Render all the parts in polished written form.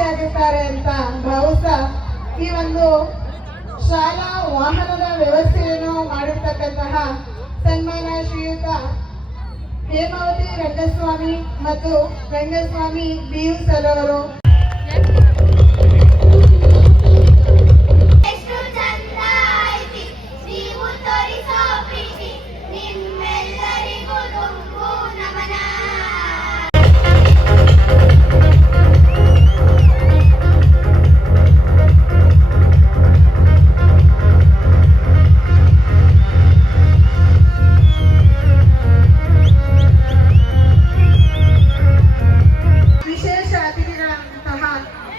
ಖುಷಿಯಾಗಿರ್ತಾರೆ ಅಂತ ಭಾವಿಸ್ತಾ ಈ ಒಂದು ಶಾಲಾ ವಾಹನದ ವ್ಯವಸ್ಥೆಯನ್ನು ಮಾಡಿರ್ತಕ್ಕಂತಹ ಸನ್ಮಾನ ಶ್ರೀಯುತ ಹೇಮಾವತಿ ರಂಗಸ್ವಾಮಿ ಮತ್ತು ರಂಗಸ್ವಾಮಿ ಬಿಯು ಸರ್ ಅವರು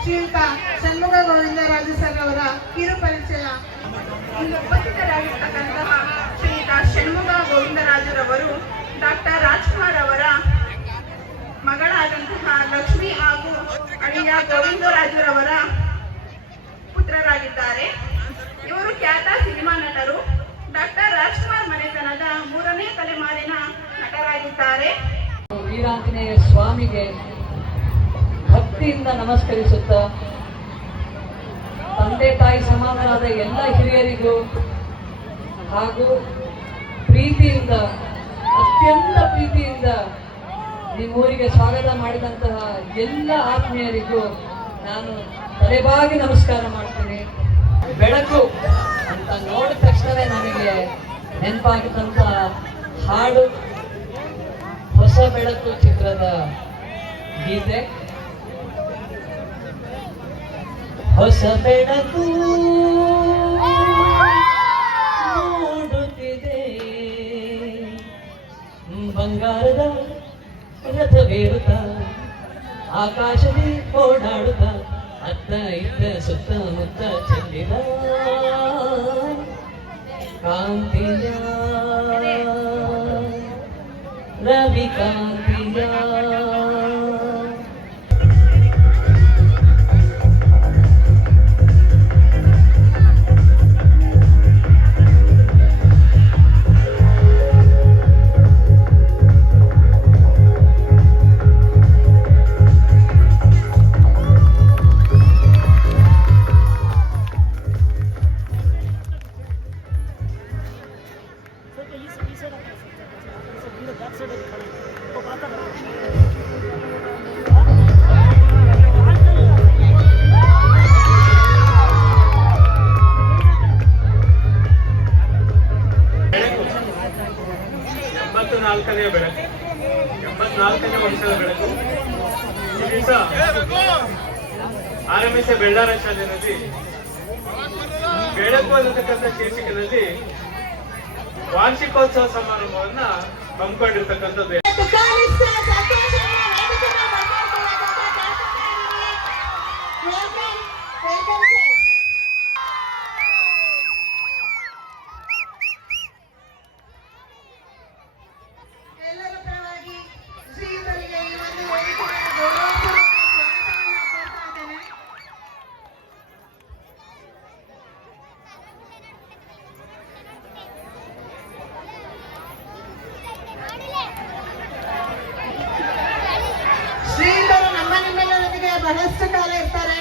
ಶ್ರೀಯುತ ಷಣ್ಮುಗ ಗೋವಿಂದರಾಜು ಸರ್ ಅವರ ಕಿರು ಪರಿಚಯ. ಉಪಸ್ಥಿತರಾಗಿರ್ತಕ್ಕಂತಹ ಶ್ರೀಯುತ ಷಣ್ಮುಗ ಗೋವಿಂದರಾಜರವರು ಡಾಕ್ಟರ್ ರಾಜ್ಕುಮಾರ್ ಅವರ ಮಗಳಾದಂತಹ ಲಕ್ಷ್ಮಿ ಹಾಗೂ ಅಳಿಯ ಗೋವಿಂದರಾಜರವರ ಪುತ್ರರಾಗಿದ್ದಾರೆ. ಇವರು ಖ್ಯಾತ ಸಿನಿಮಾ ನಟರು. ಡಾಕ್ಟರ್ ರಾಜ್ಕುಮಾರ್ ಮನೆತನದ 3ನೇ ತಲೆಮಾರಿನ ನಟರಾಗಿದ್ದಾರೆ. ವೀರಾಂಜನೇಯ ಸ್ವಾಮಿಗೆ ಭಕ್ತಿಯಿಂದ ನಮಸ್ಕರಿಸುತ್ತಾ ತಂದೆ ತಾಯಿ ಸಮಾನರಾದ ಎಲ್ಲ ಹಿರಿಯರಿಗೂ ಹಾಗೂ ಪ್ರೀತಿಯಿಂದ ಅತ್ಯಂತ ಪ್ರೀತಿಯಿಂದ ನಿಮ್ಮೂರಿಗೆ ಸ್ವಾಗತ ಮಾಡಿದಂತಹ ಎಲ್ಲ ಆತ್ಮೀಯರಿಗೂ ನಾನು ತಲೆಬಾಗಿ ನಮಸ್ಕಾರ ಮಾಡ್ತೀನಿ. ಬೆಳಕು ಅಂತ ನೋಡಿದ ತಕ್ಷಣ ನನಗೆ ನೆನಪಾಗಿದ್ದಂತಹ ಹಾಡು ಹೊಸ ಬೆಳಕು ಚಿತ್ರದ ಗೀತೆ. ಹೊಸ ಬೆಳಕು ನೋಡುತ್ತಿದೆ, ಬಂಗಾರದ ರಥವೇರುತ್ತ ಆಕಾಶದಲ್ಲಿ ಓಡಾಡುತ್ತ ಅತ್ತ ಇತ್ತ ಸುತ್ತಮುತ್ತ ಚೆಲ್ಲಿದ ಕಾಂತಿಯ ರವಿ ಕಾಂತಿಯ. ನಾಲ್ಕನೆಯ ಬೆಳಕು, 84ನೇ ವರ್ಷದ ಬೆಳಕು. ಈ ದಿವಸ ಆರಂಭಿಸಿದ ಬೆಳ್ಳಾರ ಶಾಲೆಯಲ್ಲಿ ಬೆಳಕು ಅನ್ನತಕ್ಕಂಥ ಶೀರ್ಷಿಕೆಯಲ್ಲಿ ವಾರ್ಷಿಕೋತ್ಸವ ಸಮಾರಂಭವನ್ನ ಹಮ್ಮಿಕೊಂಡಿರ್ತಕ್ಕಂಥದ್ದು. ಎಲ್ಲರ ಪರವಾಗಿ ಶ್ರೀಯುತರಿಗೆ ಈ ಒಂದು ವೇದಿಕೆಯ ಗೌರವಪೂರ್ವಕ ಸ್ವಾಗತವನ್ನು ಕೋರ್ತಾ ಇದ್ದೇನೆ. ಶ್ರೀಯುತರು ನಿಮ್ಮೆಲ್ಲರೊಂದಿಗೆ ಬಹಳಷ್ಟು ಕಾಲ ಇರ್ತಾರೆ.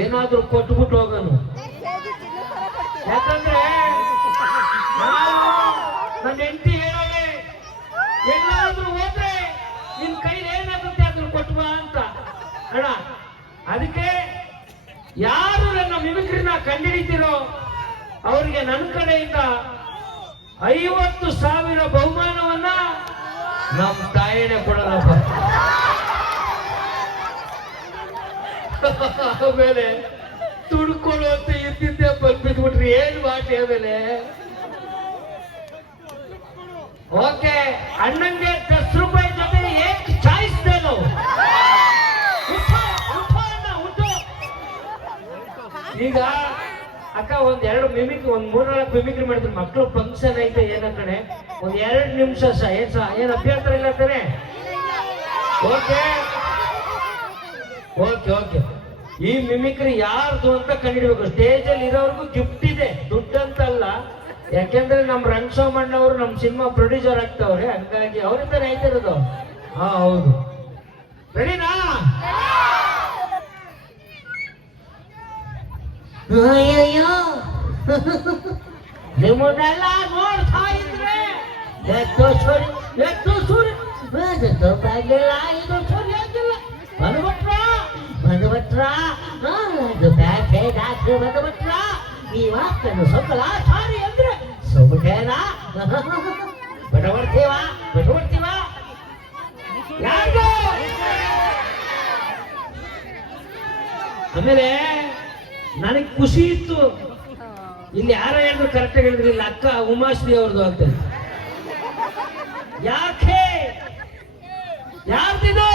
ಏನಾದ್ರೂ ಕೊಟ್ಬಿಟ್ಟು ಹೋಗೋನು. ಯಾಕಂದ್ರೆ ನನ್ನ ಹೆಂಡತಿ ಹೇಳೋಳೆ, ಎಲ್ಲಾದ್ರೂ ಹೋದ್ರೆ ನಿನ್ ಕೈಲಿ ಏನಾಗುತ್ತೆ ಅದ್ರ ಕೊಟ್ಬ ಅಂತ ಅಣ್ಣ. ಅದಕ್ಕೆ ಯಾರು ನನ್ನ ಮಿಮಿಕ್ರಿನ ಕಂಡಿಡಿತೀರೋ ಅವ್ರಿಗೆ ನನ್ನ ಕಡೆಯಿಂದ 50,000 ಬಹುಮಾನವನ್ನ ನಮ್ಮ ತಾಯಿನೇ ಕೊಡೋಣಪ್ಪ. ಆಮೇಲೆ ತುಡ್ಕೊಳ್ಳುವಂತೆ ಎತ್ತಿದ್ದೆ ಬಂದ್ಬಿಟ್ಬಿಟ್ರಿ ಏನ್ ಮಾಡಿ ಆಮೇಲೆ. ಓಕೆ, ಅಣ್ಣಂಗೆ 10 ರೂಪಾಯಿ ಜೊತೆ ಏಕ್ ಚಾಯ್ಸ್ ದೇನು. ಈಗ ಅಕ್ಕ ಒಂದ್ 2 ಮಿಮಿಕ್ರಿ, 3-4 ಮಿಮಿಕ್ರಿ ಮಾಡಿದ್ರು. ಮಕ್ಕಳು ಫಂಕ್ಷನ್ ಐತೆ ಏನ ಕಡೆ, ಒಂದ್ 2 ನಿಮಿಷ ಏನ್ ಅಭ್ಯಂತರ ಇಲ್ಲ ತಾನೆ? Okay okay okay. ಈ ಮಿಮಿಕ್ರಿ ಯಾರ್ದು ಅಂತ ಕಂಡಿಡ್ಬೇಕು. ಸ್ಟೇಜ್ ಅಲ್ಲಿ ಇರೋರ್ಗು ಗಿಫ್ಟ್ ಇದೆ, ದುಡ್ಡಂತಲ್ಲ. ಯಾಕೆಂದ್ರೆ ನಮ್ ರಂಗಸೋಮಣ್ಣವರು ನಮ್ ಸಿನಿಮಾ ಪ್ರೊಡ್ಯೂಸರ್ ಆಗ್ತಾವ್ರೆ, ಹಂಗಾಗಿ ಅವ್ರಿಂದಾನೆ ಐತಿರೋದು. ಹಾ ಹೌದು, ರೆಡಿನಾ? ಅಯ್ಯಯ್ಯೋ, ನಿಮ್ಮನ್ನೆಲ್ಲ ನೋಡ್ತಾ ಇದ್ರೆ ಎಷ್ಟೋ ಸೂರ್ಯ ಬಾಗ್ಲಿಲ್ಲ, ಇದು ಸೂರ್ಯ ಆಗಿಲ್ಲ. ಬಂದ್ಬಿಟ್ರ ಅದು ಬ್ಯಾಕೆ ಡಾಕ್ಟ್ರು ಬಂದ್ಬಿಟ್ರ. ನೀವಾಗ್ತಾನು ಸೊಕ್ಕಲ ಸಾರಿ ಅಂದ್ರೆ ಸೊಬ್ಬಟೇನ ಬಿಟ್ಬಿಡ್ತೀವ ಯಾಕೆ? ಆಮೇಲೆ ನನಗೆ ಖುಷಿ ಇತ್ತು, ಇಲ್ಲಿ ಯಾರೋ ಹೇಳಿದ್ರು ಕರೆಕ್ಟ್ ಹೇಳಿದ್ರು, ಇಲ್ಲಿ ಅಕ್ಕ ಉಮಾಶ್ರೀ ಅವ್ರದ್ದು ಆಗ್ತದೆ. ಯಾಕೆ ಯಾರ್ದಿದು?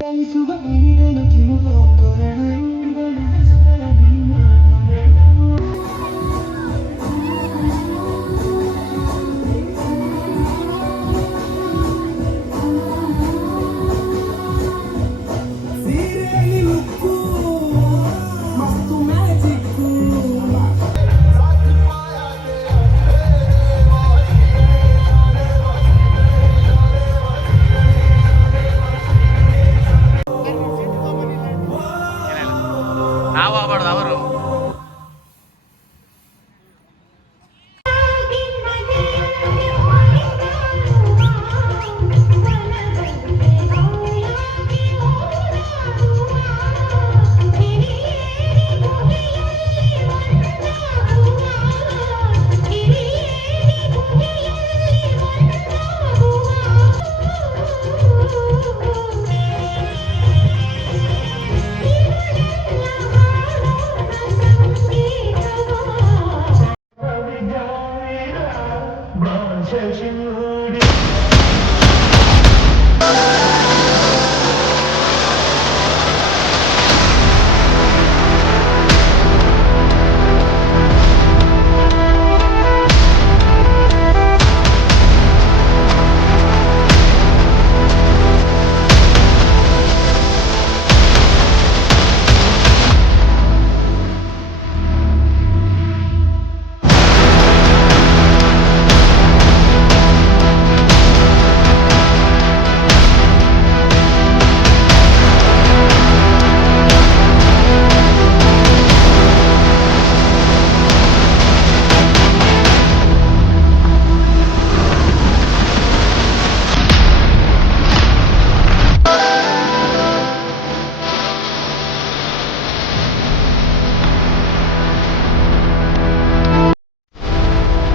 ಬಯಸುವ